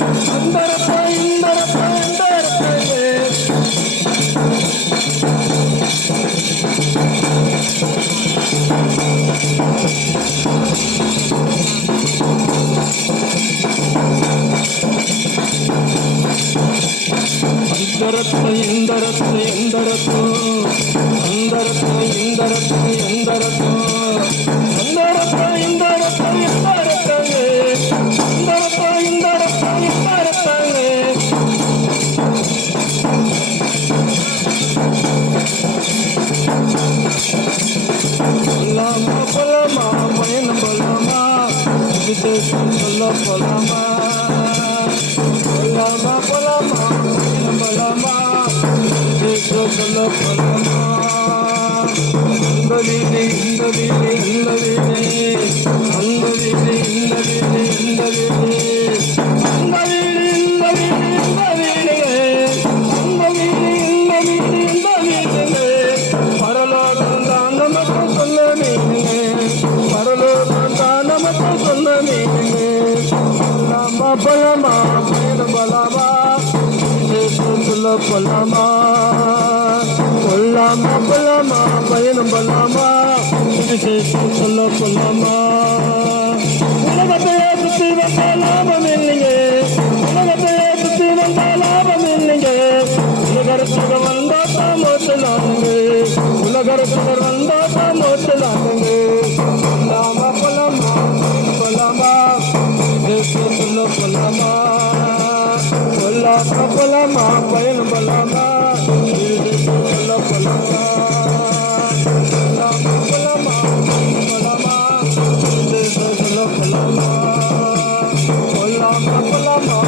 அந்தரத்தை இந்தரத்தை இந்தரத்தை அந்தரத்தை இந்தரத்தை இந்தரத்தோ அந்தரத்தை இந்தரத்தை இந்தரத்தோ அந்தரத்தை இந்தரத்தை இந்தரத்தே அந்தரத்தை இந்தரத்தை இந்தரத்தே பலமா பலமா பயணம் பலமா விசேஷம் சொல்ல பலமா பலமா பலமா பயணம் பலமா விசேஷம் சொல்ல பலமா அந்த வீடு இந்த வீடு இந்த வீடு அந்த வீடு இந்த வீடு இந்த வீடு அந்த வீடு இந்த வீடு இந்த வீடு அந்த வீடு இந்த வீடு இந்த வீடு பரலோகம் தான் நமக்கு சொல்ல நீங்க பரலோகம் தான் நமக்கு சொல்ல நீங்க பலமா பலமா பயணம் பலமா விசேஷம் சொல்ல பலமா கொல்லாமா பலமா பயணம் பலமா விசேஷம் சொல்ல பலமா உலகத்தையே சுத்தி வந்த லாபம் இல்லைங்க உலகத்தையே சுத்தி வந்த லாபம் இல்லைங்க உலகரசக வந்தாத்தான் மோட்டலாங்க உலகரசக வந்தாத்தான் மோட்டலாங்க பலமா பலமா பலமா விசேஷம் சொல்ல பலமா கொல்லாமா பலமா பயணம் பலமா சொல்ல பலமா பலமா பலமா பலமா சொல்ல பலமா கொல்லாமா பலமா